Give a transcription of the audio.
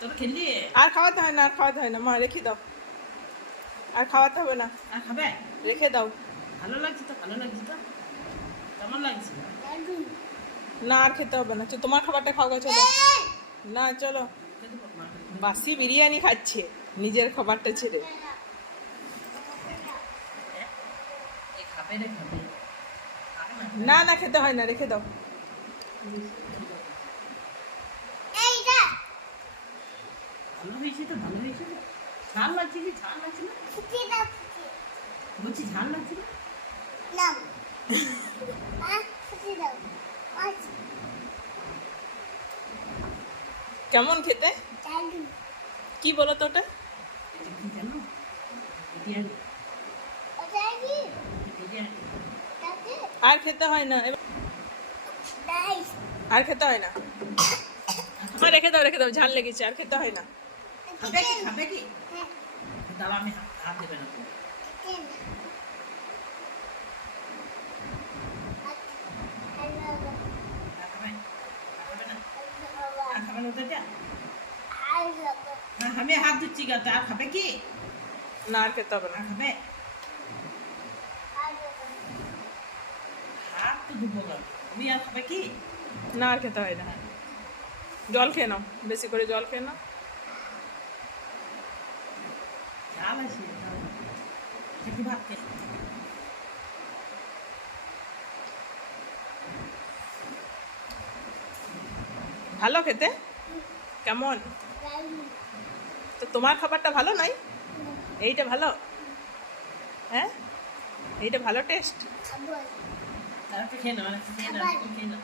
আর খাওয়াতে হয় না আর খাওয়াতে হয় না মা রেখে দাও আর খাওয়াতে হবে না আর খাবে রেখে দাও ভালো লাগছে তো ভালো লাগছে তো কেমন লাগছে না আর খেতে হবে না তোমার খাবারটা খাওয়া চলো না চলো। বাসি বিরিয়ানি খাচ্ছে নিজের খাবারটা ছেড়ে না না খেতে হয় না রেখে দাও ভালো হয়েছে তো ভালো হয়েছে তো? ঝাল লাগছে কি? ঝাল লাগছে না? বলছি ঝাল লাগছে না? কেমন খেতে? কি বলো তো ওটা? জানো? আর খেতে হয় না। এবার- আর খেতে হয় না? রেখে দাও রেখে দাও। ঝাল লেগেছে আর খেতে হয় না। খাবে কি খাবে কি দাঁড়া আমি হাত দেবে না তুমি। আমি হাত দিচ্ছি গা আর খাবে কি? না আর খেতে হবে না খাবে? হাত তো ধুবো গা। তুমি আর খাবে কি? না আর খেতে হয় না। জল খেয়ে নাও বেশি করে জল খেয়ে নাও ঝাল আছে ঝাল। খেতে ভাত ভালো খেতে? কেমন? তো তোমার খাবারটা ভালো নাই? এইটা ভালো? হ্যাঁ? এইটা ভালো টেস্ট খেয়ে নাও খেয়ে নাও খেয়ে নাও।